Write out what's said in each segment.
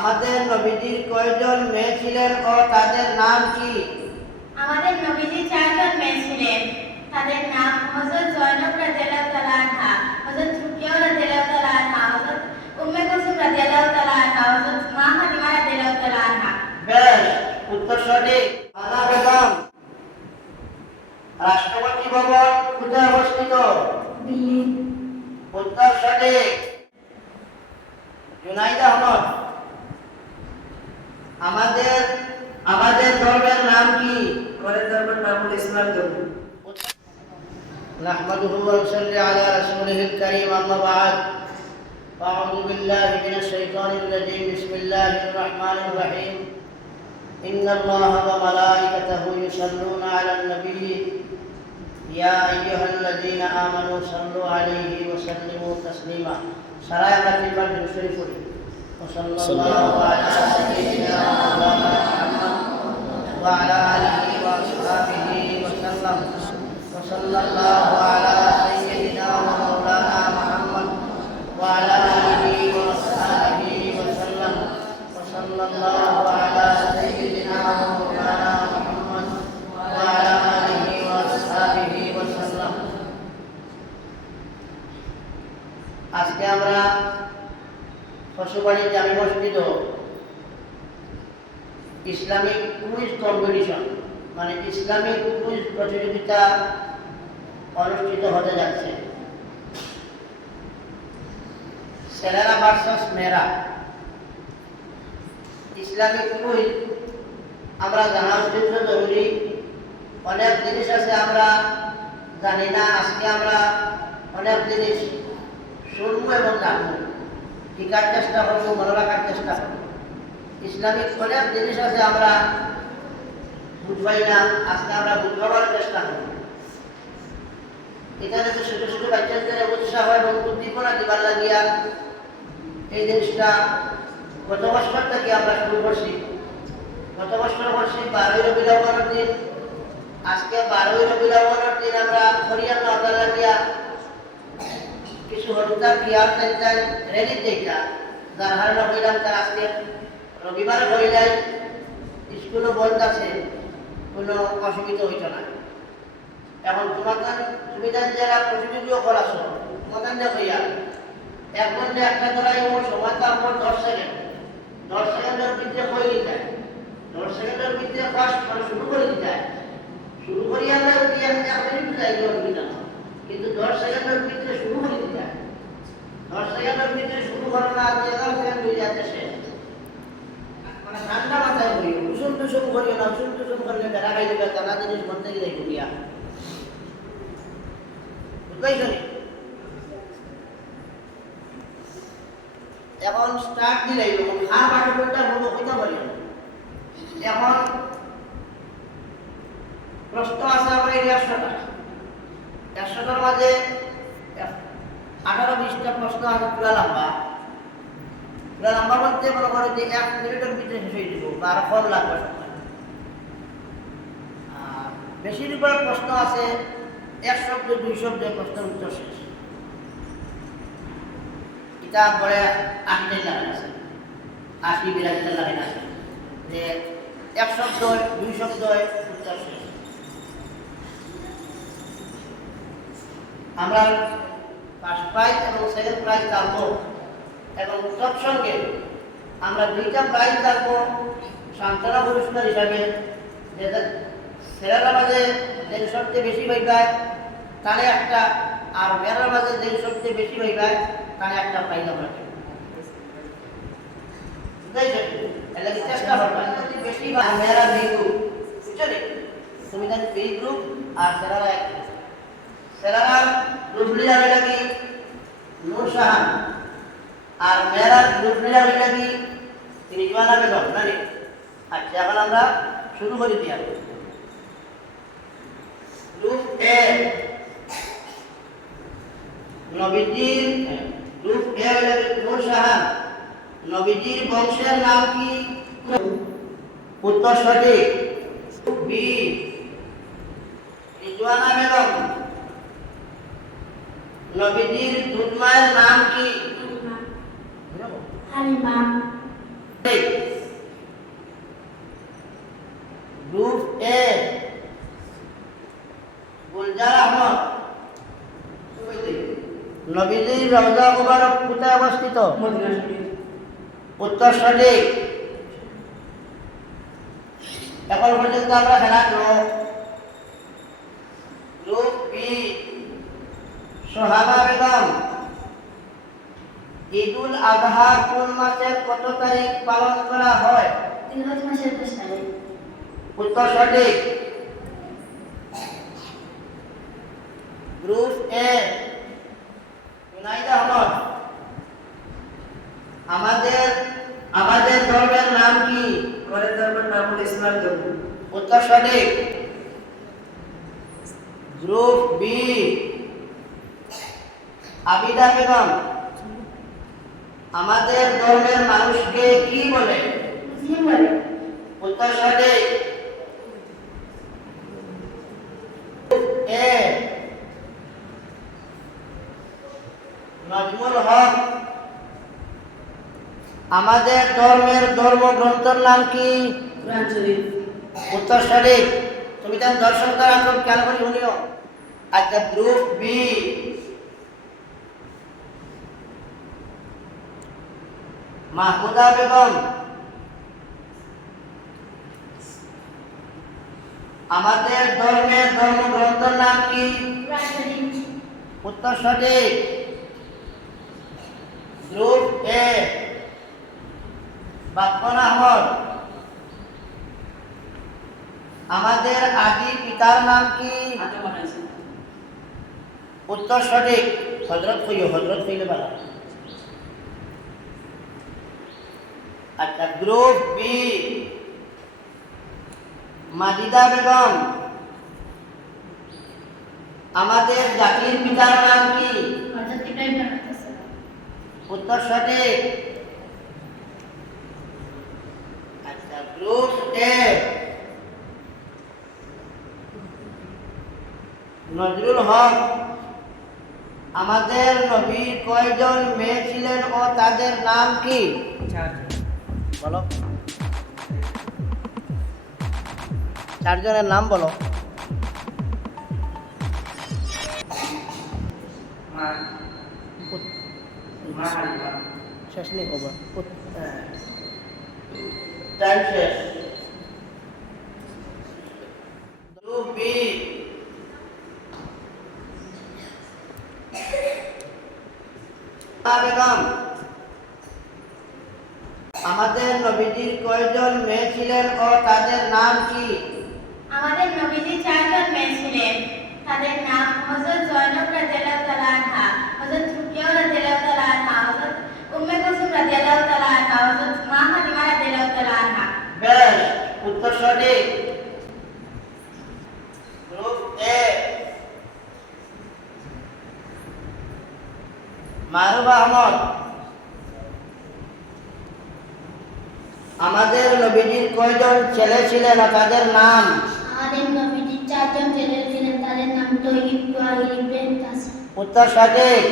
আমাদের নবীজির কয়জন মেয়ে ছিলেন ও তাদের নাম কি? আমাদের নবীজির চারজন মেয়ে ছিলেন, তাদের নাম হযরত জয়নব রাদিয়াল্লাহু তাআলা আনহা, হযরত রুকিয়া রাদিয়াল্লাহু তাআলা আনহা, হযরত উম্মে কুলসুম রাদিয়াল্লাহু তাআলা আনহা, হযরত মা ফাতিমা রাদিয়াল্লাহু তাআলা আনহা। বেশ, উত্তর সঠিক। রানা বেগম, রাষ্ট্রপতি ভবন কোথায় অবস্থিত? দিল্লি। উত্তর সঠিক। জুনাইদ আহমদ, আমাদের আমাদের ধর্মের নাম কি? আমাদের ধর্মের নাম হলো ইসলাম ধর্ম। نحمده ونصلي على رسوله الكريم أما بعد فأعوذ بالله من الشيطان الرجيم بسم الله الرحمن الرحيم إن الله وملائكته يصلون على النبي يا أيها الذين آمنوا صلوا عليه وسلموا تسليما سرايا مرتبة الشريف وصلى الله على سيدنا مولانا محمد وعلى آله وأصحابه وسلم وصلى الله على سيدنا ومولانا محمد وعلى آله وأصحابه وسلم وصلى الله على سيدنا ومولانا محمد وعلى آله وأصحابه وسلم আজকে আমরা ফসুবাড়ি জামে মসজিদ ইসলামিক কুইজ কম্পিটিশন মানে ইসলামিক কুইজ প্রতিযোগিতা অনুষ্ঠিত হতে যাচ্ছে। ছেলেরা ভার্সাস মেয়েরা। ইসলামিক কুইজ আমরা জানা অত্যন্ত জরুরি। অনেক জিনিস আছে আমরা জানি না, আজকে আমরা অনেক জিনিস শুনবো এবং জানবো, টিকার চেষ্টা করবো, মনে রাখার চেষ্টা করবো। ইসলামিক অনেক জিনিস আছে আমরা বুঝবাই না, আজকে আমরা বুঝবার চেষ্টা করব। এখানে তো ছোট ছোট বাচ্চাদের উৎসাহ এবং উদ্দীপনা দিবার লাগিয়া এই জিনিসটা গত বছর থেকে আমরা শুরু করছি। গত বছর করছি 12ই রবিউল আউয়ালের দিন, আজকে 12ই রবিউল আউয়ালের দিন আমরা হরিয়ান নওতার লাগিয়া কিছু হরুতার কিয়ার তেল রেলি দেইটা যার হারণা হইলাম তার আজকে রবিবার হইলাই স্কুলও বন্ধ আছে, কোনো অসুবিধা হইত না। এখন তুমি যারা প্রতিযোগীও করাছ তোমাদের হইয়া এখন যে একটা ধরাই ওর সময় তো আমার 10 সেকেন্ড, 10 সেকেন্ডের ভিতরে হয়ে দিতে 10 সেকেন্ডের ভিতরে ফার্স্ট শুরু করে দিতে শুরু করিয়া অসুবিধা না, কিন্তু 10 সেকেন্ডের ভিতরে শুরু করে দিতে 10 সেকেন্ডের ভিতরে শুরু করা না 11 সেকেন্ড হয়ে যাচ্ছে শেষ। মানে ঠান্ডা মাথায় করি, উষুম টুসুম করিও না, উষুম টুসুম করলে বেড়া খাই দেবে, জানা জিনিস বলতে গেলে ঘুরিয়া বুঝবাইছ নি? এখন স্টার্ট দিলেই খার পাঠ্যক্রমটা হলো হইতে পারি। এখন প্রশ্ন আছে আমরা 100টার মাঝে 18-20টা প্রশ্ন আছে পুরা লম্বা। পুরা লম্বা বলতে মনে করো যে 1 মিনিটের ভিতরে শেষ হয়ে দিব বা আরো কম লাগবে সময়। আর বেশিরভাগ প্রশ্ন আছে 1 শব্দ 2 শব্দের প্রশ্নের উত্তর শেষ। এটা পরে 8 লাইন আছে, 80-82 লাইন আছে যে 1 শব্দ 2 শব্দ উত্তর শেষ। আমরা ফার্স্ট প্রাইজ এবং সেকেন্ড প্রাইজ থাকবো এবং সব সঙ্গে আমরা 2টা প্রাইজ থাকবো সান্ত্বনা পুরস্কার হিসাবে। যেটা ছেলেরা মাঝে যে সবচেয়ে বেশি পাইবায় তাহলে একটা, আর মেয়েরা মাঝে যে সবচেয়ে বেশি পাইবায় তাহলে একটা প্রাইজ আমরা দেব। বুঝাইছো? চেষ্টা করবা যদি বেশি পাই মেয়েরা বি গ্রুপ, বুঝছো নি? তুমি দেন বি গ্রুপ আর ছেলেরা এক গ্রুপ। ছেলেরা গ্রুপ লিডার হইলা কি নূর শাহান, আর মেয়েরা গ্রুপ লিডার হইলা কি রিজওয়ানা বেগম নানি। আচ্ছা, এখন আমরা শুরু করে দিয়া। গ্রুপ এ নবীজির, গ্রুপ এ হইলা নূর শাহান, নবীজির বংশের নাম কি? উত্তর সঠিক। বি রিজওয়ানা বেগম, নবীজির দুধ মায়ের নাম কি? হালিমা। Group A Gulzar Ahmad. নবীজির রওজা মুবারক কোথায় অবস্থিত? মদিনা শরীফ। উত্তর সঠিক। এখন পর্যন্ত আমরা খেলা গ্রুপ বি সোহানা বেগম। ঈদুল আজহা কোন মাসের কত তারিখ পালন করা হয়? জিলহজ মাসের 10 তারিখ। উত্তর সঠিক। Group A Junaid Ahmad. আমাদের ধর্মের নাম কি? আমাদের ধর্মের নাম হলো ইসলাম ধর্ম। উত্তর সঠিক। Group B Abida Begum. আমাদের ধর্মের মানুষকে কি বলে? মুসলিম বলে। উত্তর সঠিক। এ নজমুল হক। আমাদের ধর্মের ধর্মগ্রন্থের নাম কি? কোরআন শরীফ। উত্তর সঠিক। তুমি তার দর্শন করা খুব খেয়াল করে শুনিও। আচ্ছা, গ্রুপ বি মাহমুদা বেগম। আমাদের ধর্মের ধর্মগ্রন্থের নাম কি? কোরআন শরীফ। উত্তর সঠিক। Group A Bappan Ahmad. আমাদের আদি পিতার নাম কি? আদম আলাইহিস সালাম। উত্তর সঠিক। হযরত কইলে ভালো। আচ্ছা, গ্রুপ বি মাজিদা বেগম। আমাদের জাতির পিতার নাম কি? হযরত ইব্রাহিম আলাইহিস সালাম। উত্তর সঠিক। আচ্ছা, গ্রুপ এ নজরুল হক। আমাদের নবীর কয়জন মেয়ে ছিলেন ও তাদের নাম কি? বলো, চারজনের নাম বলো। শেষ নেই ওভার, টাইম শেষ। Group B Begum. আমাদের নবীজির কয়জন মেয়ে ছিলেন ও তাদের নাম কি? আমাদের নবীজি 4 জন মেয়ে ছিলেন। তাদের নাম হযরত জয়নব রাদিয়াল্লাহু তাআলা আনহা, হযরত রুকিয়া রাদিয়াল্লাহু তাআলা আনহা, হযরত উম্মে কুলসুম রাদিয়াল্লাহু তাআলা আনহা, হযরত মা ফাতিমা রাদিয়াল্লাহু তাআলা আনহা। বেশ, উত্তর সঠিক। গ্রুপ এ মারুফ আহমদ। আমাদের নবীজির কয়জন ছেলে ছিলেন ও তাদের নাম? আমাদের নবীজি 4 জন ছেলে ছিলেন। তাদের নাম তৈয়ব, তোয়াহির, ইব্রাহিম, কাসিম। উত্তর সঠিক।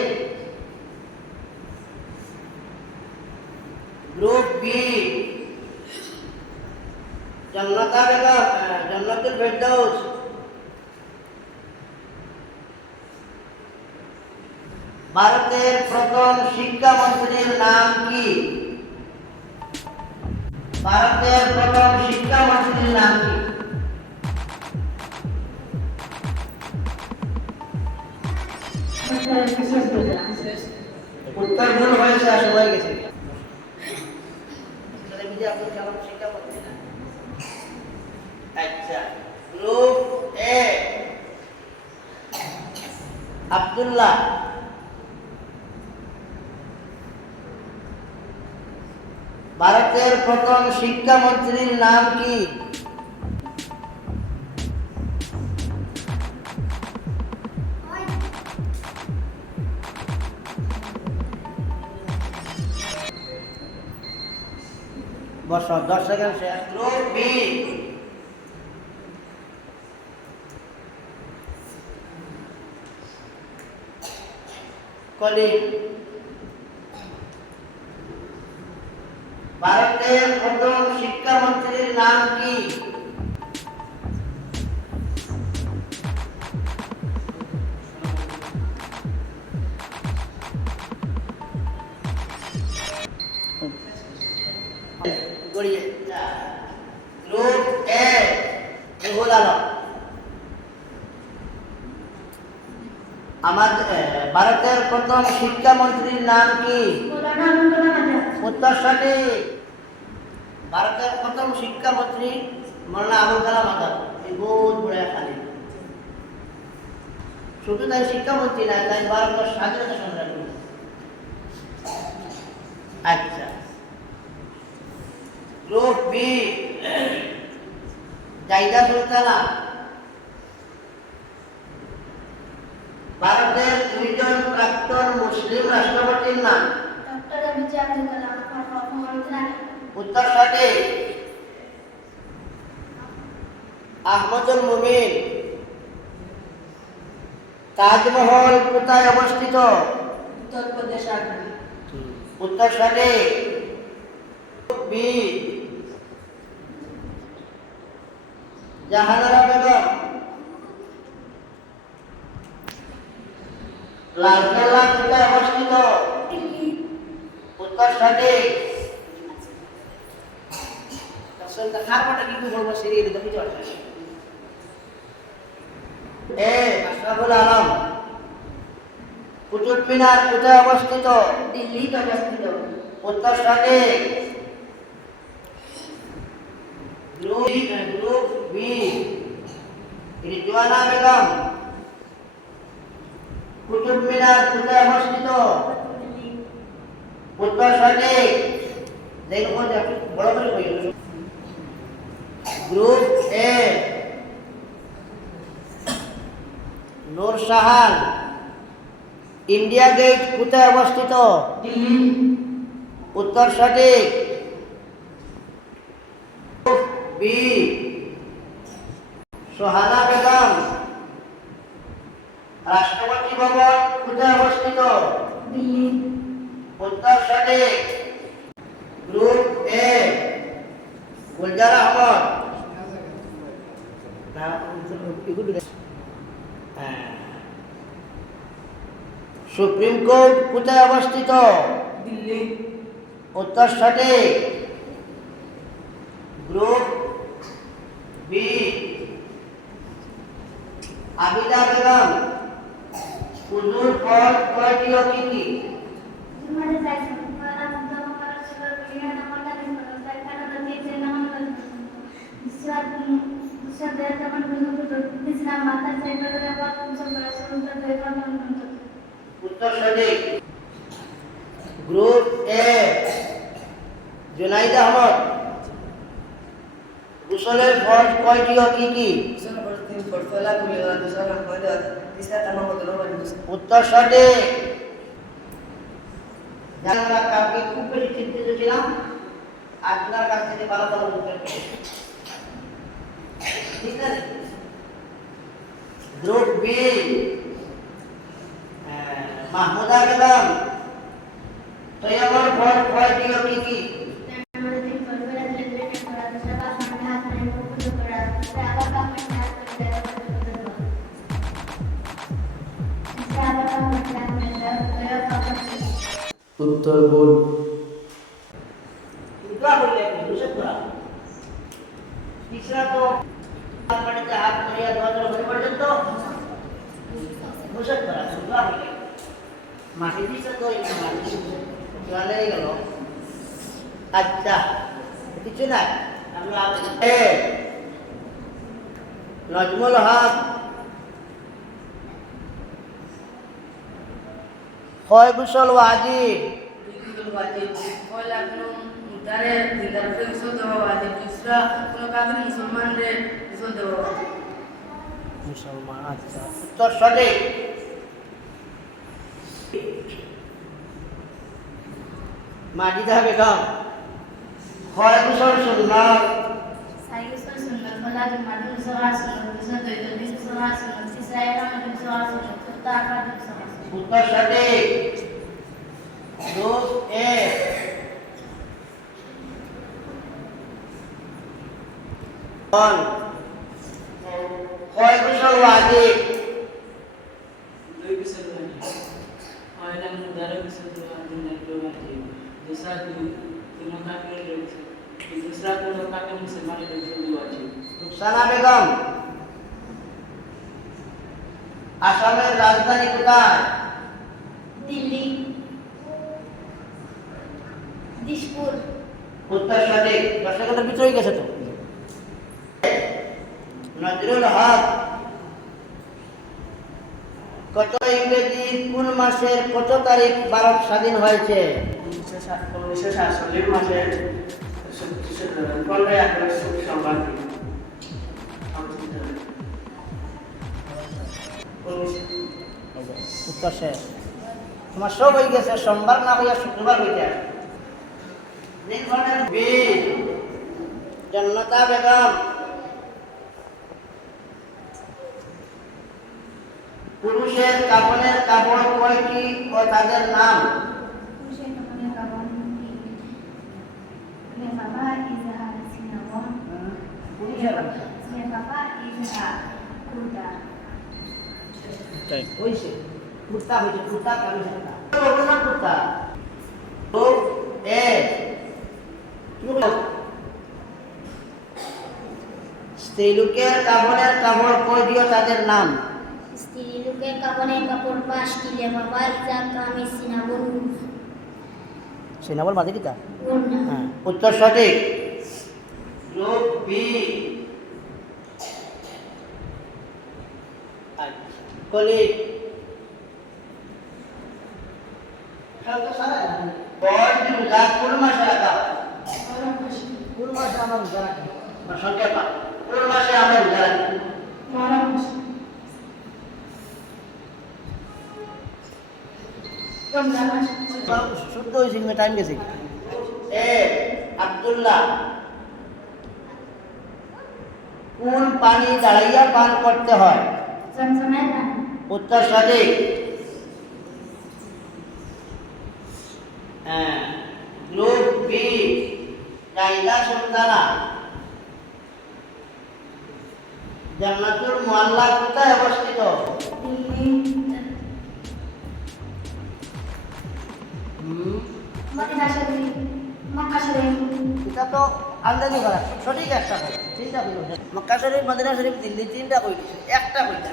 গ্রুপ বি জান্নাতা বেগম, জান্নাতুল ফেরদৌস। ভারতের প্রথম শিক্ষামন্ত্রীর নাম কি? ভারতের প্রথম শিক্ষামন্ত্রীর নাম কি? উত্তর ভুল হয়েছে, আর সময় গেছে। শিক্ষামন্ত্রী না। আচ্ছা, গ্রুপ এ আব্দুল্লাহ। ভারতের প্রথম শিক্ষামন্ত্রীর নাম কি? বস, 10 সেকেন্ড শেষ। Group B colleague. ভারতের প্রথম শিক্ষামন্ত্রীর নাম কি? গড়িয়ে গ্রুপ এ রুহুল আলম। ভারতের প্রথম শিক্ষামন্ত্রীর নাম কি? উত্তর সঠিক। ভারতের প্রথম শিক্ষামন্ত্রী মৌলানা আবুল কালাম আজাদ। এই বহুত বড় খালি শুধু তাই শিক্ষামন্ত্রী না, তাই ভারতের স্বাধীনতা সংগ্রামী। আচ্ছা, গ্রুপ বি জাইদা সুলতানা। ভারতের দুইজন প্রাক্তন মুসলিম রাষ্ট্রপতির নাম? উত্তর সঠিক। আহমদুল মুমিন। তাজমহল কোথায় অবস্থিত? উত্তর প্রদেশ আগ্রা। উত্তর সঠিক। বি জাহানারা বেগম। লালকেল্লা কোথায় অবস্থিত? উত্তর সঠিক। খারপাটা কি বলবো সিরিয়াল দেখি চল। আশরাফুল আলম। কুতুব মিনার কোথায় অবস্থিত? দিল্লিতে অবস্থিত। উত্তর সঠিক। Group B Rizwana Begum. কুতুব মিনার কোথায় অবস্থিত? উত্তর সঠিক। দেখো বড় করে কই। Group A Noor Sahan. India Gate কোথায় অবস্থিত? দিল্লি। উত্তর সঠিক। বি সোহানা বেগম। রাষ্ট্রপতি ভবন কোথায় অবস্থিত? দিল্লি। উত্তর সঠিক। Group A Gulzar Ahmad. Supreme Court কোথায় অবস্থিত? দিল্লি। উত্তর সঠিক। Group B Abida Begum. উজুর ফল কয়টি ও কি কি? উত্তর সঠিক। Group A Junaid Ahmad. গোসলের ফরজ কয়টি ও কি কি? উত্তর সঠিক। আমরা কালকে খুব বেশি চিন্তিত ছিলাম, আপনার কাছ থেকে ভালো ভালো উত্তর পেয়েছি। ঠিক আছে। Group B Mahmuda Begum. তৈয়বর ফল কয়টি ও কি কি? উত্তর বোর্ড। দোয়া করলে বুঝে করা तीसरा तो पानीতে হাত ধরিয়া দোয়া করা হয়ে পর্যন্ত বুঝে করা দোয়া করলে মাটি দিছে তো এই মাটি চলে গেল। আচ্ছা কিছু না আমরা নজমুল হক হয় গোসল ওয়াজিব? মুসলমান। আচ্ছা উত্তর সঠিক। মাজিদা বেগম হয় গোসল সুন্নাত? উত্তর সঠিক। গ্রুপ এ কয় গোসল ওয়াজিব? 2 গোসল ওয়াজিব। পয়লা মুদারা গোসল ওয়াজিব নাই ওয়াজিব। दूसरा तीनों का के दूसरा तीनों का के मुसलमान गोसल ওয়াজিব। রুকসানা বেগম, আসামের রাজধানী কোথায়? দিল্লি, দিশপুর, উত্তর সঠিক। 10 সেকেন্ডের ভিতরেই গেছে তো। নজরুল হক কত ইংরেজি কোন মাসের কত তারিখ ভারত স্বাধীন হয়েছে? 1947 মাসের 15 আগস্ট সোমবার দিন। উত্তর শেষ। তোমার সব হয়ে গেছে, সোমবার না হইয়া শুক্রবার হইতে আসে। বীর জন্নতা বেগম পুরুষের কাপড়ের কাপড় কয়টি ও তাদের নাম? পুরুষের কাপড়ের কাপড় কি? লেফাফা, ইজহার, সিনাবন, লেফাফা, ইজহার, কুর্তা। হইছে কুর্তা হইছে, কুর্তা কামিজ না বলবো না কুর্তা। তো স্ত্রী লোকের কাপড়ের কাপড় কয় দিও তাদের নাম? স্ত্রী লোকের কাপড়ের কাপড় 5টি, লেফাফা, ইজহার, কামিজ, সিনাবন, সিনাবল মাঝে কিতা? ওড়না। হ্যাঁ, উত্তর সঠিক। লোক বি কলি কোন মাসে রাখা হয়? কোন মাসে আমরা রোজা রাখি? সংখ্যা পা কোন মাসে আমরা রোজা রাখি? শুদ্ধ হয়েছে কিন্তু টাইম গেছে। আব্দুল্লাহ কোন পানি দাঁড়াইয়া পান করতে হয়? জমজমের পানি। উত্তর সঠিক। গ্রুপ বি কায়দা সুলতানা জান্নাতুল মুআল্লা কোথায় অবস্থিত? দিল্লি, মদিনা শরীফ, মক্কা শরীফ। এটা তো আন্দাজি করা সঠিক একটা কথা। চিন্তা করি মক্কা শরীফ, মদিনা শরীফ, দিল্লি তিনটা কই দিছে, একটা কইটা।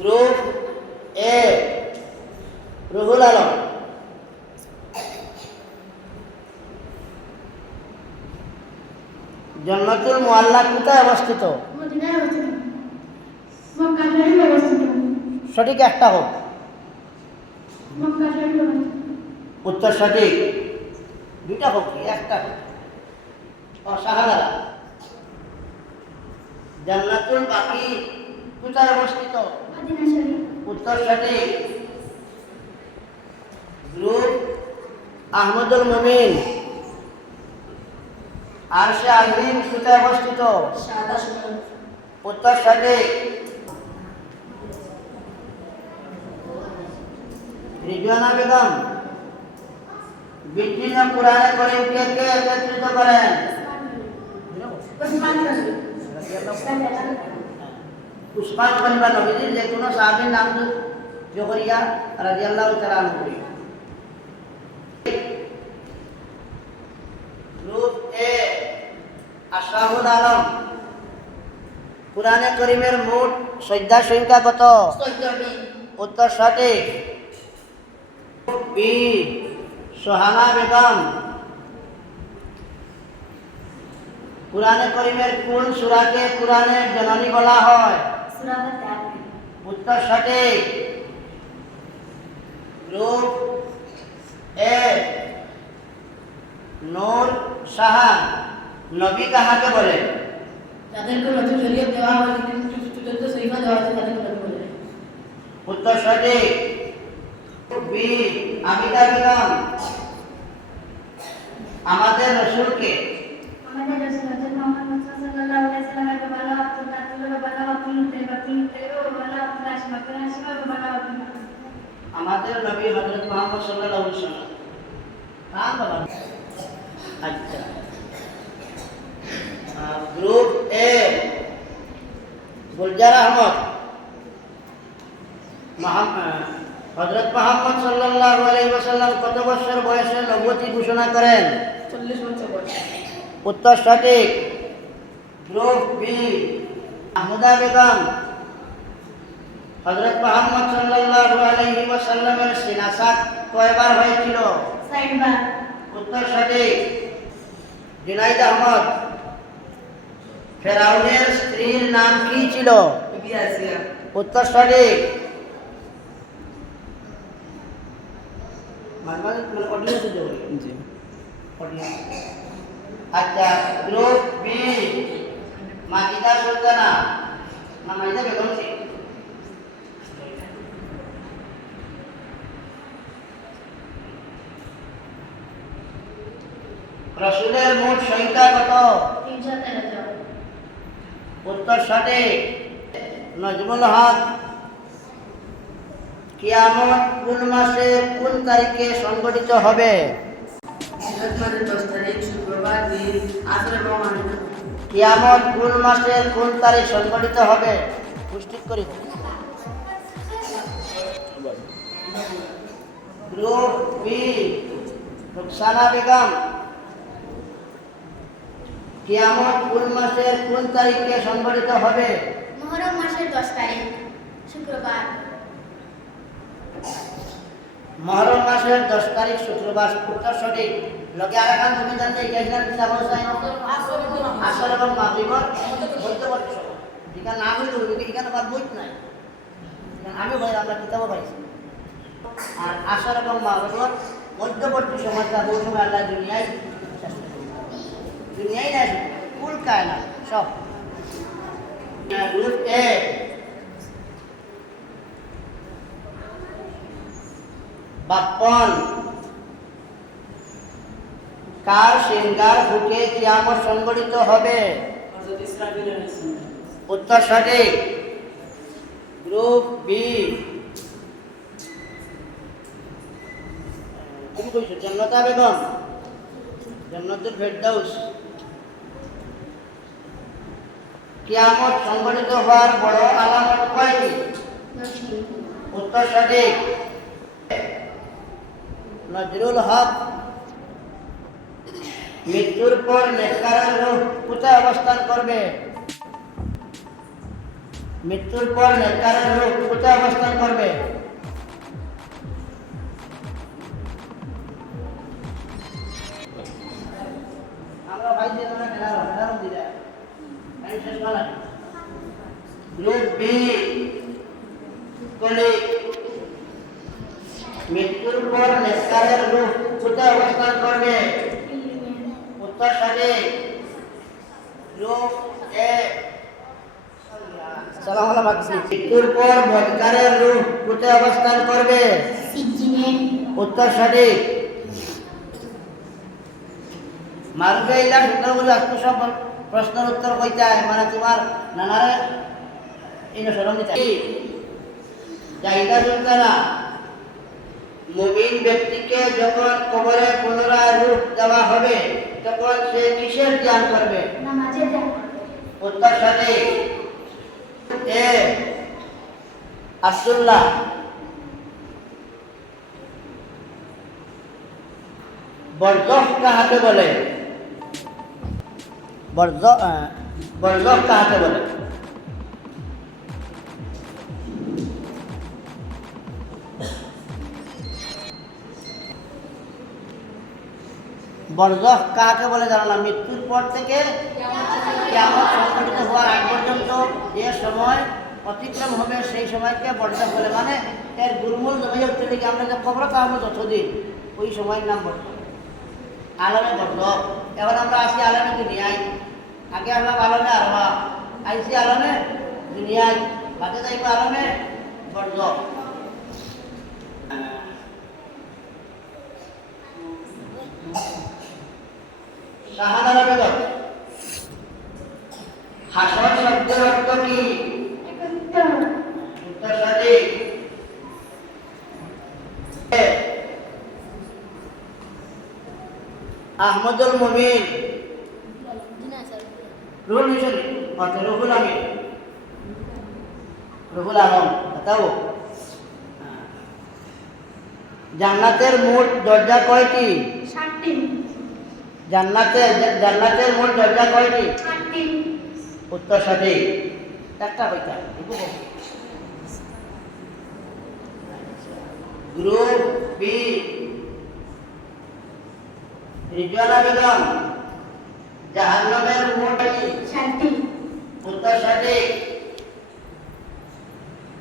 গ্রুপ এ রুহুল আলম জান্নাতুল মুআল্লা কোথায় অবস্থিত? মদিনায় অবস্থিত, মক্কা শরীফে অবস্থিত, সঠিক একটা হোক। মক্কা শরীফে অবস্থিত। উত্তর সঠিক। দুইটা হোক কি একটা হোক। অসাহারা জান্নাতুল বাকি কোথায় অবস্থিত? মদিনা শরীফ। উত্তর সঠিক। গ্রুপ আহমদুল মুমিন আরশে আজিম কোথায় অবস্থিত? সাদা সুন্দর। উত্তর সঠিক। রিজওয়ানা বেগম বিচ্ছিন্ন কোরআনে করিমকে কে একত্রিত করেন? ওসমান গনি। উসমান গনি বা নবীজির যে কোনো সাহাবীর নাম জোহরিয়া রাদিয়াল্লাহু তাআলা আনহু। গ্রুপ এ আশরাফুল আলম কোরআনে করিমের মোট সজ্জা সংখ্যা কত? 14টি। উত্তর সঠিক। বি সোহানা বেগম কোরআনে করিমের কোন সূরাকে কোরআনের জননী বলা হয়? সূরা ফাতিহা। উত্তর সঠিক। গ্রুপ এ নূর সাহা নবী কাহাকে বলে? তাদেরকে নতুন শরীয়ত দেওয়া হয়, চতুর্থ শরীফা দেওয়া হয়েছে, তাদেরকে নবী বলে। উত্তর সঠিক। বি আবিদা বেগম আমাদের রসুলকে? আমাদের রাসূল হযরত মুহাম্মদ সাল্লাল্লাহু আলাইহি ওয়াসাল্লামের বাবা আব্দুল্লাহ, বাবা আব্দুল্লাহ, বাবা আমাদের নবী হযরত মুহাম্মদ সাল্লাল্লাহু আলাইহি ওয়াসাল্লাম। কাম বাবা আচ্ছা, গ্রুপ এ গুলজার আহমদ, হযরত মুহাম্মদ সাল্লাল্লাহু আলাইহি ওয়াসাল্লাম কত বছর বয়সে নবুয়তি ঘোষণা করেন? 40 বছর বয়স। উত্তর সঠিক। গ্রুপ বি মাহমুদা বেগম, হযরত মুহাম্মদ সাল্লাল্লাহু আলাইহি ওয়াসাল্লামের সিনা সাত কয়বার হয়েছিল? 60 বার। উত্তর সঠিক। জুনাইদ আহমদ, ফেরাউনের স্ত্রীর নাম কি ছিল? বিয়াসিয়া। উত্তর সঠিক। জি। আচ্ছা, গ্রুপ বি মাজিদা সুলতানা, মাজিদা বেগম জি। রাসূলের মোট সংখ্যা কত? 313 জন। উত্তর সঠিক। নজমুল হক, কিয়ামত কোন মাসের কোন তারিখে সংঘটিত হবে? মাসের 10 তারিখ শুক্রবার দিন আসর এবং কিয়ামত কোন মাসের কোন তারিখ সংঘটিত হবে? পুষ্টি করি। গ্রুপ বি রুকসানা বেগম, কিয়ামত কোন মাসের কোন তারিখে সংঘটিত হবে? মুহররম মাসের 10 তারিখ শুক্রবার। মুহররম মাসের 10 তারিখ শুক্রবার। উত্তর সঠিক। লগে আরাকান তুমি জানতে গেছিলেন কি না বলছ? আসর এবং মাগরিবের মধ্যবর্তী সময়। এখানে না হইলো এখানে আবার বইত নাই। আমি ভাই আমরা কিতাবও পাইছি। আর আসর এবং মাগরিবের মধ্যবর্তী সময়টা ওই সময় আল্লাহ দুনিয়ায় দুনিয়ায় না কুল কায়নাত সব। গ্রুপ এ বাপ্পন, কার সিঙ্গার ফুকে কিয়ামত সংঘটিত হবে? হযরত ইসরাফিল আলাইহিস সালাম। উত্তর সঠিক। গ্রুপ বি তুমি কইছো জান্নাতা বেগম, জান্নাতুল ফেরদাউস, কিয়ামত সংঘটিত হওয়ার বড় আলামত কয়টি? 10টি। উত্তর সঠিক। নজরুল হক, মৃত্যুর পর নেককারের রূহ কোথায় অবস্থান করবে? মৃত্যুর পর নেককারের রূহ কোথায় অবস্থান করবে? আমরা ভাই দিয়ে তোমরা খেলারো দিলে আমি শেষ বলা। গ্রুপ বি কলিগ, মৃত্যুর পর নেককারের রূহ কোথায় অবস্থান করবে? উত্তর সঠিক। গ্রুপ এ সালাম আলাইকুম, মৃত্যুর পর বদকারের রূহ কোথায় অবস্থান করবে? সিজিনে। উত্তর সঠিক। মারবে ইলা সুন্দরবন আজকে সব প্রশ্নের উত্তর কইতে হয়, মানে তোমার নানারে এই সরম দিতে জাহিদা সুলতানা, মুমিন ব্যক্তিকে যখন কবরে পুনরায় রূহ দেওয়া হবে তখন সে কিসের ধ্যান করবে? নামাজের ধ্যান। উত্তর সঠিক। এ আব্দুল্লাহ, বরজখ কাহাকে বলে? বরজখ কাহাকে বলে? বরজখ কাকে বলে জানো না? মৃত্যুর পর থেকে কিয়ামত সংঘটিত হওয়ার আগ পর্যন্ত যে সময় অতিক্রম হবে সেই সময়কে বরজখ বলে। মানে এর গুরমূল জমে উঠতে থেকে আমরা যে কবর থাকবো যতদিন ওই সময়ের নাম বরজখ। আলমে বরজখ। এবার আমরা আসি আলমে দুনিয়ায়। আগে আসলাম আলমে আরওয়াহ, আইসি আলমে দুনিয়ায়, বাকি যাইব আলমে বরজখ। শাহাদারা বেগম, হাসর শব্দের অর্থ কি? উত্তর সঠিক। আহমদুল মুমিন রুহুল মিশন অর্থাৎ রুহুল আমিন রুহুল আলম তাও জান্নাতের মোট দরজা কয়টি? 7টি। জান্নাতের মোট দরজা কয়টি? 8টি। উত্তর সঠিক। একটা কয়টা? গ্রুপ বি রিজওয়ানা বেগম জাহান্নামের মোট 7টি। উত্তর সঠিক।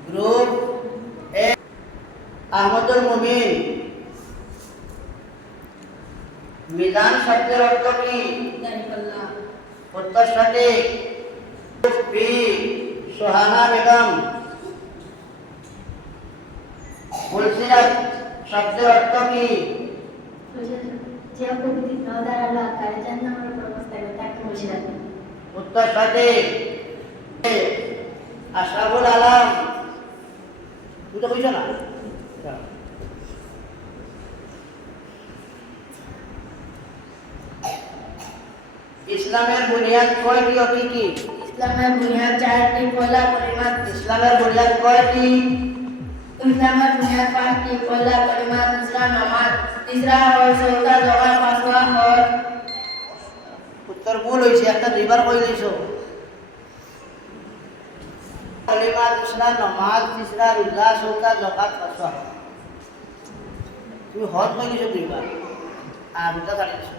গ্রুপ এ আহমদুল মুমিন মিজান শব্দের অর্থ কি? উত্তর সঠিক। গ্রুপ বি সোহানা বেগম ফুলসিরাত শব্দের অর্থ কি? যে পবিত্র দ্বারা আল্লাহ তাআলা জান্নাতের ব্যবস্থা করে তাকে মুশরিক। উত্তর সঠিক। আশরাফুল আলম তুমি তো কইছো না? ইসলামের বুনিয়াদ কয়টি ও কি কি? ইসলামের বুনিয়াদ 4টি। পয়লা কলিমা। ইসলামের বুনিয়াদ কয়টি? ইসলামের বুনিয়াদ 5টি। পয়লা কলিমা, दूसरा নামাজ, तीसरा হজ, চৌথা জমা, পাঁচवा হজ। উত্তর ভুল হইছে, একটা দুইবার কই লইছো। কলিমা, दूसरा নামাজ, तीसरा রোজা, চৌথা যাকাত, পাঁচवा হজ। তুমি হজ কই লইছো দুইবার আর রোজা ছাড়ি দিছো।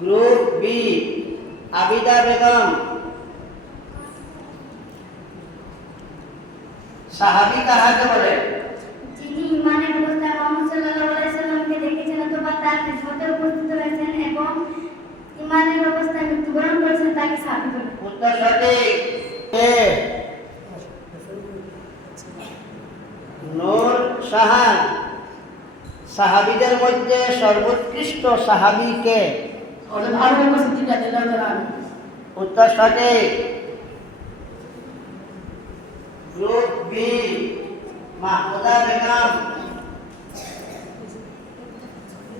গ্রুপ বি আবিদা বেগম সাহাবী কাহাকে বলে? যিনি ইমানের অবস্থায় মুহাম্মদ সাল্লাল্লাহু আলাইহি সাল্লামকে দেখেছেন অথবা তার খিদমতে উপস্থিত হয়েছেন এবং ইমানের অবস্থায় মৃত্যুবরণ করেছেন তাকে সাহাবী বলে। উত্তর সঠিক। এ নূর শাহান সাহাবীদের মধ্যে সর্বোৎকৃষ্ট সাহাবী কে? হযরত আবু বকর সিদ্দিক রাদিয়াল্লাহু তাআলা আনহু। উত্তর সঠিক। গ্রুপ বি মাহমুদা বেগম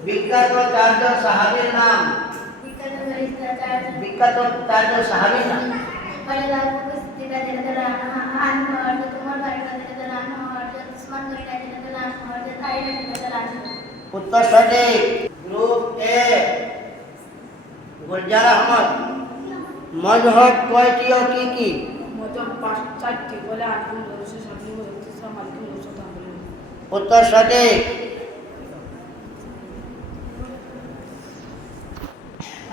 বিখ্যাত চারজন সাহাবীর নাম। বিখ্যাত চারজন সাহাবীর নাম। হযরত আবু বকর সিদ্দিক রাদিয়াল্লাহু আনহু, হযরত ওমর ফারুক রাদিয়াল্লাহু আনহু, হযরত উসমান গনি রাদিয়াল্লাহু আনহু, হযরত আলী রাদিয়াল্লাহু আনহু। উত্তর সঠিক। গ্রুপ এ গুলজার আহমদ মজহব কয়টি ও কি কি? মতম 4টি। বলে আলিম রসে শাফি মুফতি মালিক রসে তাম্বুল। উত্তর সঠিক।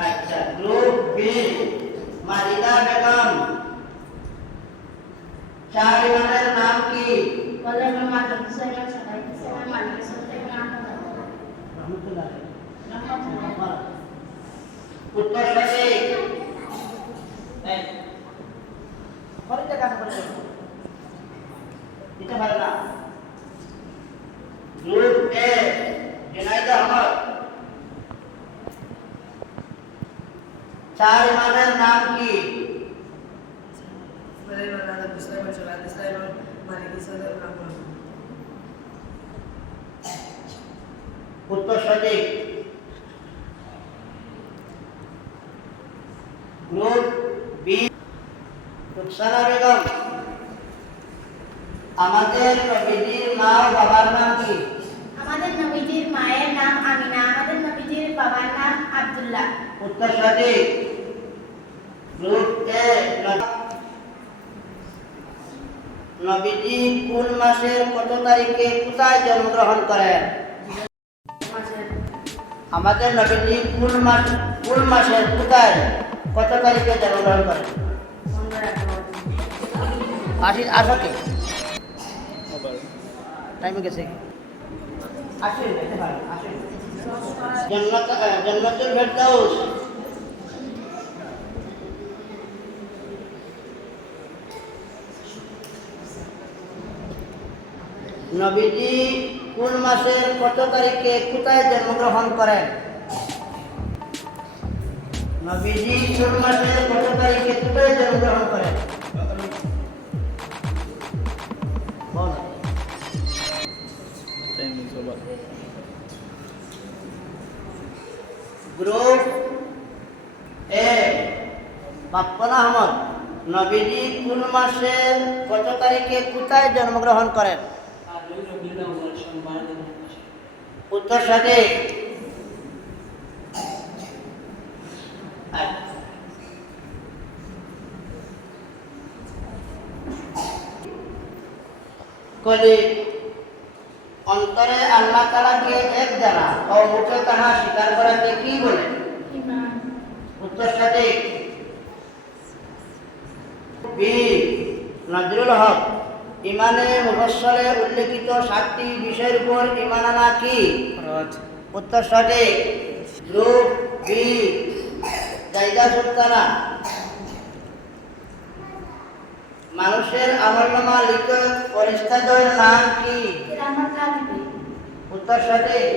আচ্ছা, গ্রুপ বি মারিদা বেগম চার ইমামের নাম কি? বলে মোহাম্মদ হুসাইন সাদাত হুসাইন মালিক সুলতান রহমতুল্লাহ। উত্তর সঠিক। এই পরেরটা কাজ করে এটা ভালো না। গ্রুপ এ জুনাইদ আহমদ চার ইমামের নাম কি? বলে মাওলানা মুসলিম সালাত ইসলাম মালিক সাল্লাল্লাহু আলাইহি। উত্তর সঠিক। গ্রুপ বি রুকসানা বেগম আমাদের নবীজির মা ও বাবার নাম কি? আমাদের নবীজির মায়ের নাম আমিনা, আমাদের নবীজির বাবার নাম আব্দুল্লাহ। উত্তর সঠিক। গ্রুপ এ নবীজি কোন মাসের কত তারিখে কোথায় জন্মগ্রহণ করেন? আমাদের নবীজি কোন মাসের কোথায় কত তারিখে জন্মগ্রহণ করেন? 8 টাইমে গেছে। আসেন আসেন। জান্নাতুল ফেরদাউস নবীজি কোন মাসের কত তারিখে কোথায় জন্মগ্রহণ করেন? নবীজি কোন মাসের কত তারিখে কোথায় জন্মগ্রহণ করেন? গ্রুপ এ বাপ্পন আহমদ, নবীজি কোন মাসের কত তারিখে কোথায় জন্মগ্রহণ করেন? আরবি রবিউল আউয়াল সোমবার দিনের মাসে। উত্তর সঠিক। কলি অন্তরে আল্লাহ তাআলাকে এক জানা ও মুখে তাহা স্বীকার করাকে কি বলে? ঈমান। উত্তর সঠিক। বি নজরুল হক, ইমানে মুফাসসালে উল্লেখিত 7টি বিষয়ের উপর ইমান আনা কি? উত্তর সঠিক। গ্রুপ বি জাইদা সুলতানা, মানুষের আমলনামা লিখে ফেরেশতাদের নাম কি? কিরামান কাতিবিন। উত্তর সঠিক।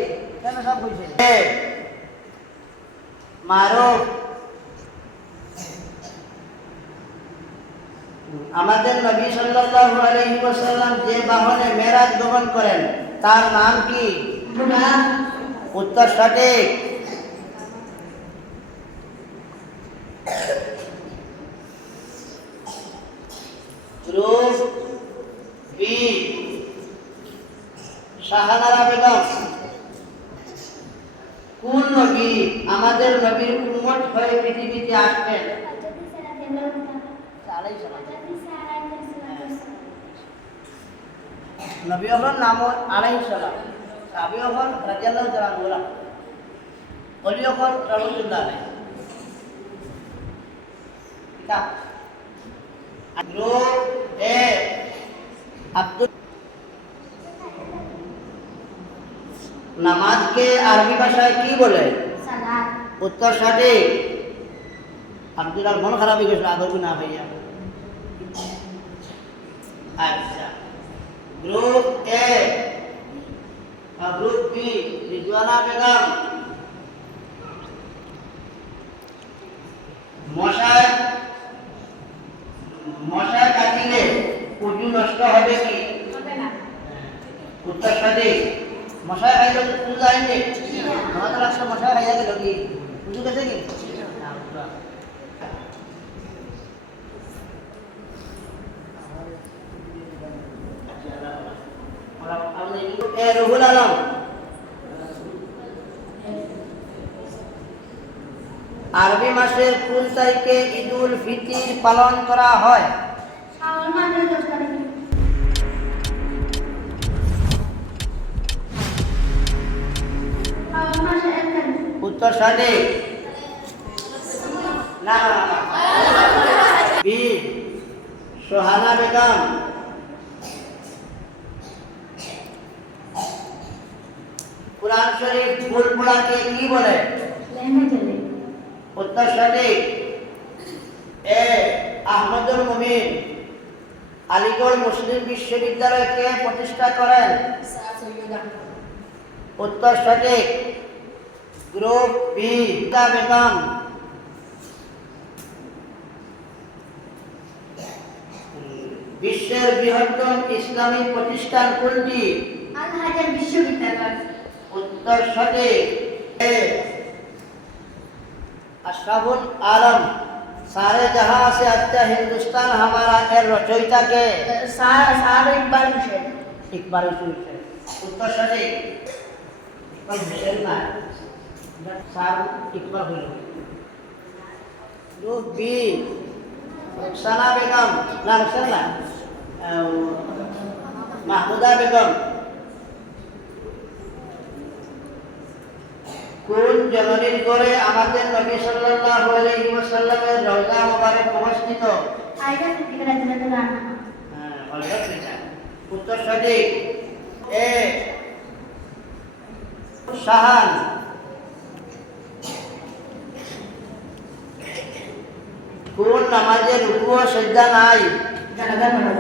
কেন সব কইছে? মারুফ, আমাদের নবী সাল্লাল্লাহু আলাইহি ওয়াসাল্লাম যে বাহনে মেরাজ গমন করেন তার নাম কি? বুরাক। উত্তর সঠিক। গ্রুপ বি শাহানারা বেগম, কোন নবী আমাদের নবীর উম্মত হয়ে পৃথিবীতে আসবেন? নবী হলেন নাম আলাইহিস সালাম, সাহাবী হলেন রাদিয়াল্লাহু তাআলা আনহু, ওলি হলেন রাহমাতুল্লাহ আলাইহি। কিতাব গ্রুপ এ আব্দুল, নামাজকে আরবি ভাষায় কি বলে? সালাত। উত্তর সঠিক। আব্দুল্লাহ মন খারাপ হয়ে গেছিল আগর না ভাইয়া। আচ্ছা, গ্রুপ এ আর গ্রুপ বি রিজওয়ানা বেগম, মশায় কাটিলে উজু নষ্ট হবে কি? হবে না। উত্তর সঠিক। মশায় খাইলে উজু যায়নি? আমাদের রাষ্ট্র মশায় খাইয়া গেল কি উজু গেছে কি? রুহুল আলম, আরবি মাসের কোন তারিখে ঈদুল ফিতর পালন করা হয়? শাওয়াল মাসের 10 তারিখে। শাওয়াল মাসের 1 তারিখে। উত্তর সঠিক। না বি সোহানা বেগম, কুরআন শরীফ ভুল পড়াকে কি বলে? লেহেমে চলে। উত্তর সঠিক। এ আহমদুল মুমিন, আলিগড় মুসলিম বিশ্ববিদ্যালয়কে প্রতিষ্ঠা করেন? উত্তর সঠিক। গ্রুপ বি তা বেগম, বিশ্বের বৃহত্তম ইসলামিক প্রতিষ্ঠান কোনটি? আল হাজার বিশ্ববিদ্যালয়। উত্তর সঠিক। এ আশরাফুল আলম, সারে জাহাं से अच्छा हिंदुस्तान हमारा এর রচয়িতা কে? স্যার ইকবাল হোসেন। ইকবাল হোসেন। উত্তর সঠিক। ইকবাল হোসেন না, স্যার ইকবাল হইল। গ্রুপ বি রুকসানা বেগম, না রুকসানা না, মাহমুদা বেগম, কোন জননীর ঘরে আমাদের নবী সাল্লাল্লাহু আলাইহি ওয়াসাল্লামের রওজা মুবারক অবস্থিত? আয়েশা সিদ্দিকা রাদিয়াল্লাহু আনহা। উত্তর সঠিক। এ শাহান, কোন নামাজে রুকু ও সিজদা নাই? জানাজার নামাজ।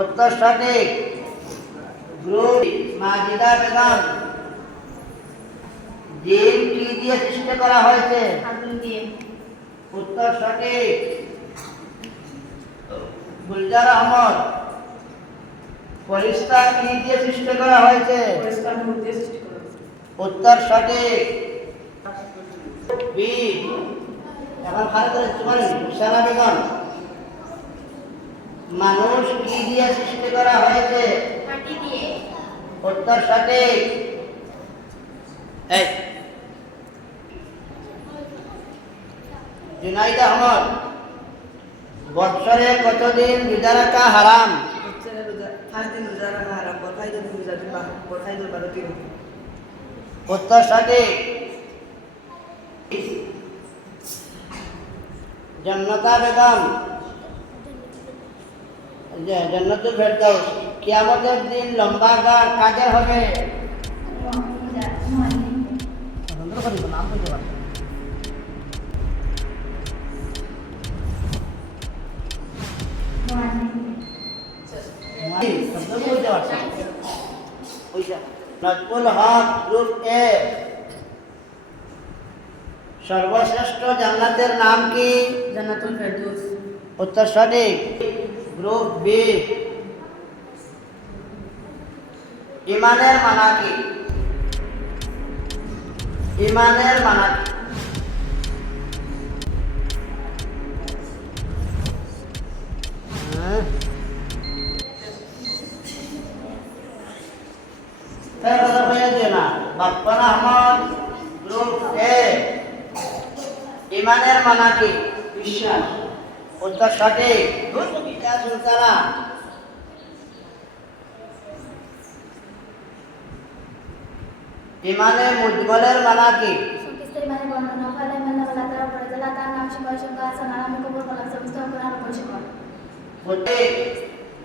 উত্তর সঠিক। গ্রুপ মাজিদা বেগম, জিন কি দিয়ে সৃষ্টি করা হয়েছে? আগুন দিয়ে। উত্তর সঠিক। গুলজার আহমদ, ফরিস্তা কি দিয়ে সৃষ্টি করা হয়েছে? উত্তর সঠিক। বি এখন ভালো করে তোমার সারা বেগম মানুষ কি দিয়ে সৃষ্টি করা হয়েছে? মাটি দিয়ে। উত্তর সঠিক। এই জুনাইদ আহমদ বৎসরে কতদিন রোজা রাখা হারাম? বছরে রোজা 5 দিন রোজা রাখা হারাম, বরখাই দিন রোজা দিন, বরখাই দিন 12 দিন। উত্তর সঠিক। জন্নতা বেগম জান্নাতুল ফেরদাউস কিয়ামতের দিন লম্বা গাড় কাজের হবে? নাম বলতে পারবে নজমুল হক গ্রুপ এ সর্বশ্রেষ্ঠ জান্নাতের নাম কি? জান্নাতুল ফেরদৌস। উত্তর সঠিক। গ্রুপ বি ইমানের মানা কি? ইমানের মানা কি? কথা হয়ে যে না বাপ্পান আহমদ গ্রুপ এ ইমানের মানা কি? বিশ্বাস। উত্তর সঠিক। সুলতানা ইমানে মুজমলের মানা কি? সংক্ষিপ্তের মানে বর্ণনা ফায়দা মানে বলা তার পরে জেলা তার নাম শিবাই সংখ্যা আছে নাম কবর বলা সমস্ত কোরআন পরিষ্কার। সঠিক।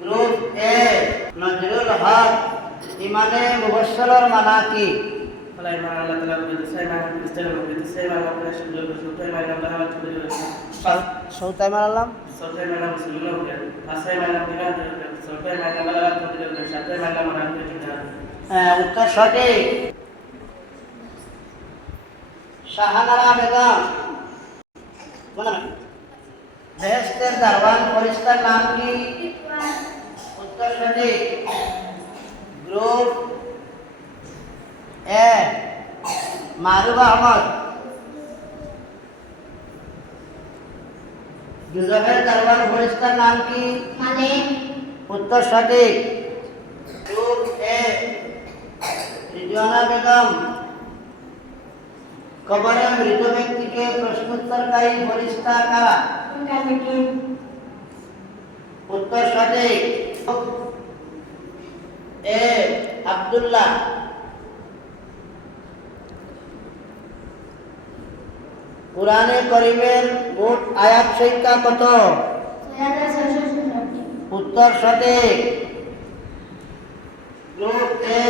গ্রুপ এ নজরুল হক ইমানে মুফাসসালের মানা কি? আল্লাহ ইমান আল্লাহ তাআলা বলে সাইমান ইসলাম বলে সাইমান আমরা সুন্দর সুতাই মানে আমরা হাত করে সৌতাই মারালাম সৌতাই মানে মুসলিম বলে আসাই মানে আমরা সৌতাই মানে আমরা হাত করে সাতাই মানে আমরা হাত করে উত্তর সঠিক। শাহানারা বেগম বেহেশতের দারওয়ান ফেরেশতার নাম কি? উত্তর সঠিক। গ্রুপ এ মারুফ আহমদ দুজকের দারওয়ান ফেরেশতার নাম কি? মালিক। উত্তর সঠিক। গ্রুপ এ রিজওয়ানা বেগম কবরে মৃত ব্যক্তিকে প্রশ্নোত্তরকারী ফেরেশতা কারা? মুনকারবিন। উত্তর সঠিক। এ আব্দুল্লাহ কুরআনে কারীমের মোট আয়াত সংখ্যা কত? 6666। উত্তর সঠিক। গ্রুপ এ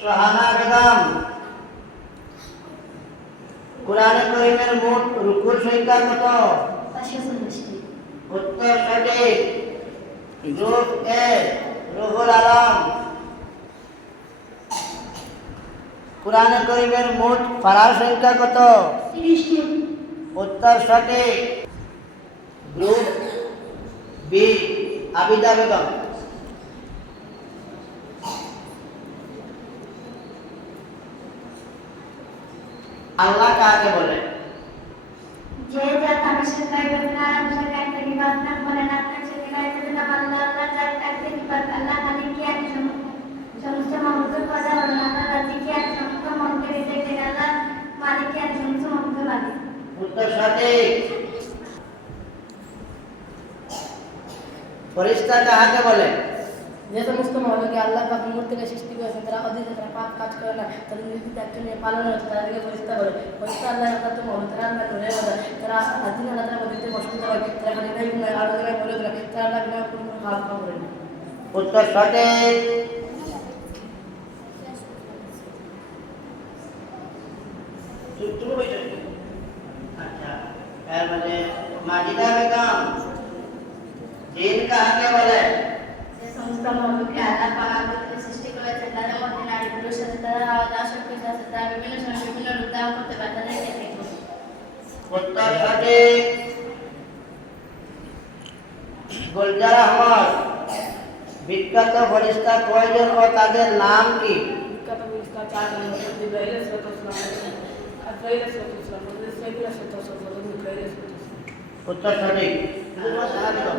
শাহানা বেগম কুরআনে কারীমের মোট রুকুর সংখ্যা কত? 540টি। উত্তর সঠিক। গ্রুপ এ রুহুল আলম কুরআনে কারীমের মোট পারার সংখ্যা কত? 30টি। উত্তর সঠিক। গ্রুপ বি আবিদা বেগম আল্লাহ কাকে বলে? যে যা তামাশা গাইবে না তামাশা গাইতে বিবাদ না বলে না তামাশা গাইতে না আল্লাহ আল্লাহ যার গাইতে বিবাদ আল্লাহ মালিক কি আছে সমস্ত মাহমুদের কথা বলে আল্লাহ রাজি কি আছে সমস্ত মনকে রেখে আল্লাহ মালিক কি আছে সমস্ত মনকে মালিক। উত্তর সঠিক। ফেরেশতা কাকে বলে? যে সমস্ত মানবকে আল্লাহ পাক নূর থেকে সৃষ্টি করেছেন তারা অধীনে তারা পাপ কাজ করে না, তাদের নিজেদের দায়িত্ব নিয়ে পালন হচ্ছে, তাদেরকে ফেরেশতা বলে। ফেরেশতা আল্লাহর একাত্ম মহল, তারা আল্লাহ নূরের কথা, তারা আদিন আল্লাহ তারা মধ্যে কষ্ট করে, তারা খালি নাই আলো জায়গায় বলে দেয়, তারা আল্লাহ বিনা কোনো খারাপ কাম করে না। উত্তর সঠিক। আচ্ছা এর মানে মাজিদা বেগম জিন কাকে বলে? যে সমস্ত মাহমুদকে আল্লাহ পাক আগুন থেকে সৃষ্টি করেছেন তাদের মধ্যে নারী পুরুষ আছে, তারা আওয়াজ সব কিছু আছে, তারা বিভিন্ন সময় বিভিন্ন রূপ ধারণ করতে পারে, তাদেরকে দেখো। উত্তর সঠিক। গুলজার আহমদ বিখ্যাত ফেরেশতা কয়জন ও তাদের নাম কি? বিখ্যাত ফেরেশতা 4 জন, জিবরাইল আলাইহিস সালাম, আর ফের রাসূলুল্লাহ বলে সাইদুল রাসূলুল্লাহ ফের রাসূলুল্লাহ উত্তর সঠিক সাহা বেগম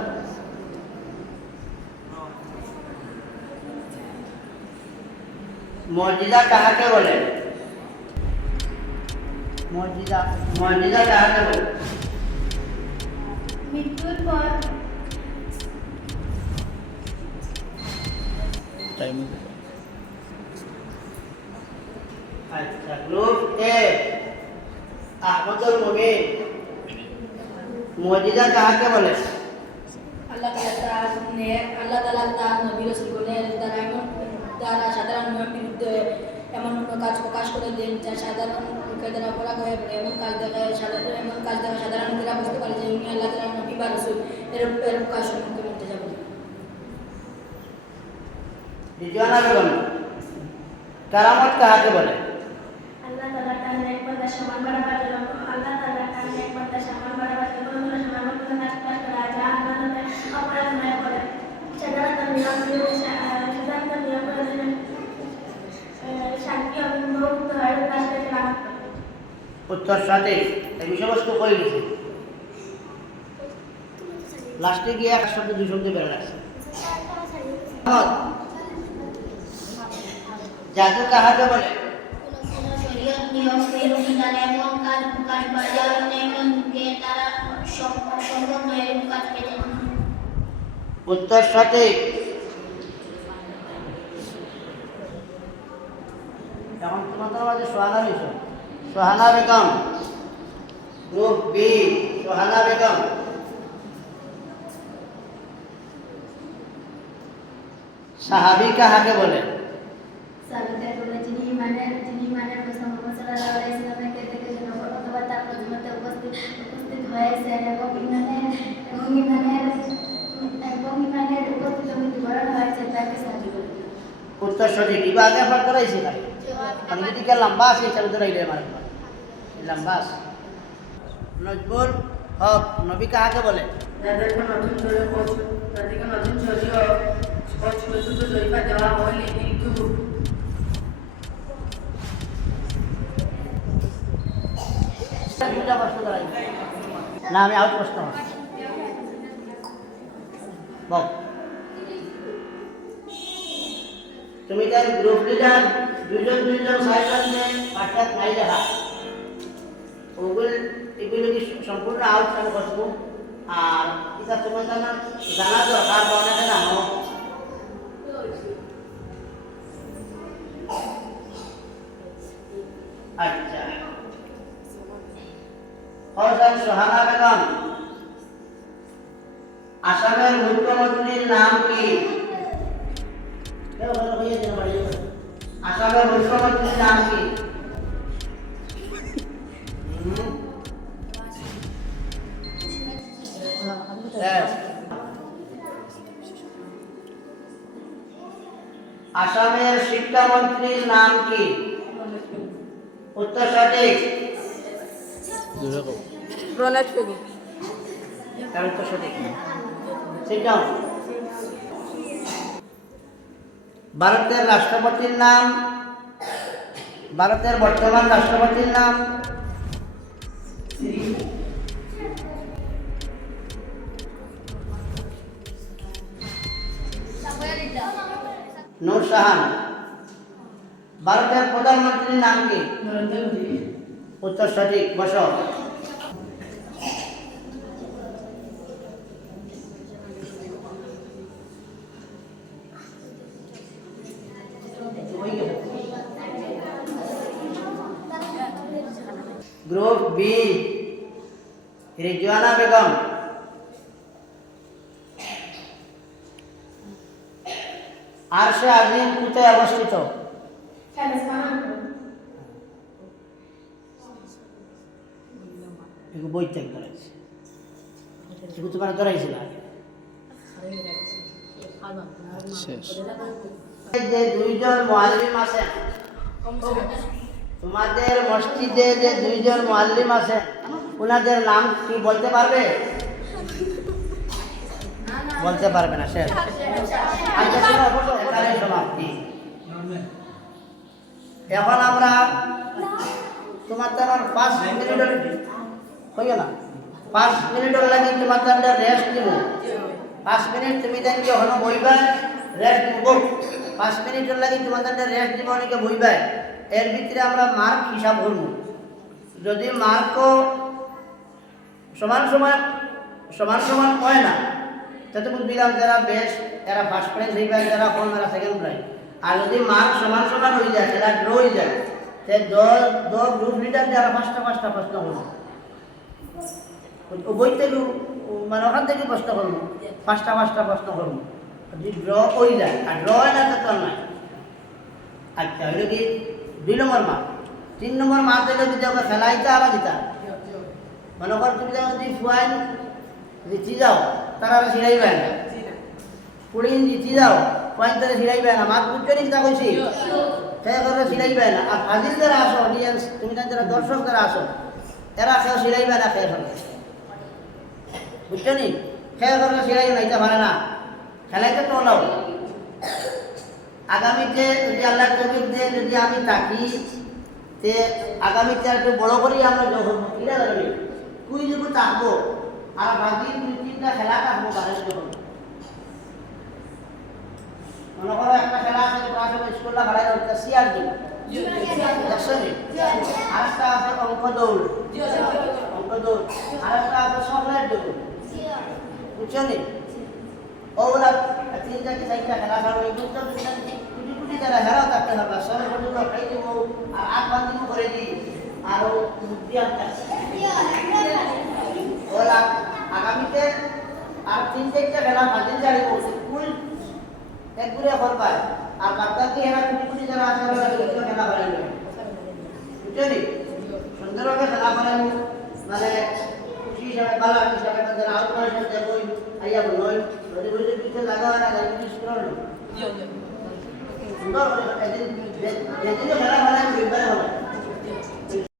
মর্যাদা কাহাকে বলে মর্যাদা কাহাকে বলে মৃত্যুর পর আচ্ছা গ্রুপ এ আহমদুল মুবিন মর্যাদা কাহাকে বলে আল্লাহ তাআলা তার নবী রাসূলগণের দ্বারা সাধারণ নিয়ম বিরুদ্ধে এমন কোনো কাজ প্রকাশ করে দেন যা সাধারণ লোকের দ্বারা অপরাধ হয়ে পড়ে এমন কাজ দেখা সাধারণ লোকেরা বুঝতে পারে যে উনি আল্লাহ তাআলার নবী বা রাসূল এরূপ কাজ সম্পর্কে বলতে যাবেন। রিজওয়ানা বেগম কারামত কাহাকে বলে আল্লাহ তাআলা তার নেক বান্দা সম্মান বাড়াবার জন্য আল্লাহ তাআলা তার নেক বান্দা সম্মান বাড়াবার জন্য সম্মান কাজ করা যা আমাদের অপরাধ নয় করে সাধারণত নিয়ম করে শান্তি অভিমুক্ত হয় কাজ করতে রাখা উত্তর সঠিক এই বিষয়বস্তু কই গেছে লাস্টে গিয়ে এক শব্দ দুই শব্দ বেড়ে লাগছে জাদু কাহাকে বলে কোনো শরীয়ত নিয়ম বিধান এমন কাজ প্রকাশ করে যার অনেককে তারা সম্ভব নয় এরকম কাজ পেতে উত্তর সঠিক এখন তোমাদের মাঝে সোহানা বিষয় সোহানা বেগম গ্রুপ বি সোহানা বেগম সাহাবী কাহাকে বলে সাবিতা করে যিনি ইমানের প্রশ্ন মোহাম্মদ সাল্লাল্লাহু আলাইহি ওয়াসাল্লামকে দেখে যেন অথবা তার প্রতিমতে উপস্থিত হয়েছেন এবং ইমানের উপস্থিত মৃত্যুবরণ হয়েছে তাকে সাহায্য করে উত্তর সঠিক ইবা আগে পাঠ করাইছি ভাই আমি যদি কে লম্বা আছে হিসাবে ধরে ইলে আমার লম্বা আছে নজবুল হক নবী কাহাকে বলে যাদেরকে নতুন শরীর ও ছোট ছোট জরিপা দেওয়া হয়নি কিন্তু না আমি আউট প্রশ্ন বল তুমি তার গ্রুপ লিডার দুইজন সাইকেলে পাঠাত নাই দেখা এগুলো কি সম্পূর্ণ আউট আমি বসবো আর এটা তোমার জানা দরকার অনেকে জানো আচ্ছা হযরত সোহানা বেগম আসামের মুখ্যমন্ত্রীর নাম কি আসামের মুখ্যমন্ত্রীর নাম কি আসামের শিক্ষামন্ত্রীর নাম কি উত্তর সঠিক উত্তর সঠিক ভারতের রাষ্ট্রপতির নাম ভারতের বর্তমান রাষ্ট্রপতির নাম নূর শাহান ভারতের প্রধানমন্ত্রীর নাম কি উত্তর সঠিক বস গ্রুপ বি রিজওয়ানা বেগম আরশে আজিম কোথায় অবস্থিত বই ত্যাগ করেছে তোমার ধরাইছিল যে দুইজন মুআল্লিম আছেন তোমাদের মসজিদে যে দুইজন মুআল্লিম আছেন ওনাদের নাম কি বলতে পারবে বলতে পারবে না স্যার এখানে সমাপ্তি এখন আমরা তোমার তো আমার 5 মিনিট হইও না 5 মিনিটের লাগি তোমার তো রেস্ট দিব 5 মিনিট তুমি জানি যখন বইবা রেস্ট দিব 5 মিনিটের লাগি তোমার তো রেস্ট দিব অনেকে বইবা এর ভিতরে আমরা মার্ক হিসাব করব যদি মার্কও সমান সমান হয় না তাতে বুঝলাম যারা বেশ এরা ফার্স্ট প্রাইজ হইবা যারা কম এরা সেকেন্ড প্রাইজ আর যদি মার্ক সমান হয়ে যায় এরা ড্র হয়ে যায় তে দশ গ্রুপ লিডার যারা পাঁচটা প্রশ্ন করবো বইতে মানে ওখান থেকে প্রশ্ন করবো পাঁচটা প্রশ্ন করবো যদি ড্র হয়ে যায় আর ড্র হয় না তো নাই আচ্ছা হইল কি 2 নম্বর মার্ক 3 নম্বর মার্ক দিলে যদি ওকে খেলাইতে আলা দিতা মনে কর তুমি যখন যদি ফুয়াইন জিতি যাও তারা সিলাইবে না পুড়িন জিতি যাও ফুয়াইন তারা সিলাইবে না মার্ক বুঝছো নি তা কইছি খেয়ে করে সিলাইবে না আর হাজির যারা আসো অডিয়েন্স তুমি যারা দর্শক যারা আসো এরা কেউ সিলাইবে না খেয়ে করে বুঝছো নি খেয়ে করে সিলাইবে না এটা পারে না খেলাইতে তো লাও আগামীতে যদি আল্লাহ তৌফিক দেয় যদি আমি থাকি তে আগামীতে একটু বড় করেই আমরা যখন কিনা যাবে তুই যদি থাকবো আর বাকি 2-3টা খেলা থাকবো বাড়ি যখন মনে করো একটা খেলা আছে ক্লাসে স্কুলে খেলা করতে সিআর দিন দেখছো নি আরেকটা আছে অঙ্ক দৌড় আরেকটা আছে চকলেট দৌড় বুঝছো নি ওগুলা 3-4টা খেলা খেলো এই দুটো কুটি যারা হেরাও থাকতে হবে সব পর্যন্ত খাই দিব আর 8 দিন করে দিই আর বুদ্ধি আনতে ওরা আগামীতে আর 3-4টা খেলা 5 দিন জারি করছে ফুল একগুলো করবে আর বাকি এরা কুটি যারা আছে ওরা দুটো খেলা করে নেবে বুঝছো নি সুন্দরভাবে খেলা করে মানে খুশি হিসাবে ভালো হিসাবে যারা আউট করে দেবো আইয়া বলুন যদি বলি পিছিয়ে লাগা হয় না কিছু করো সুন্দর যেদিন খেলা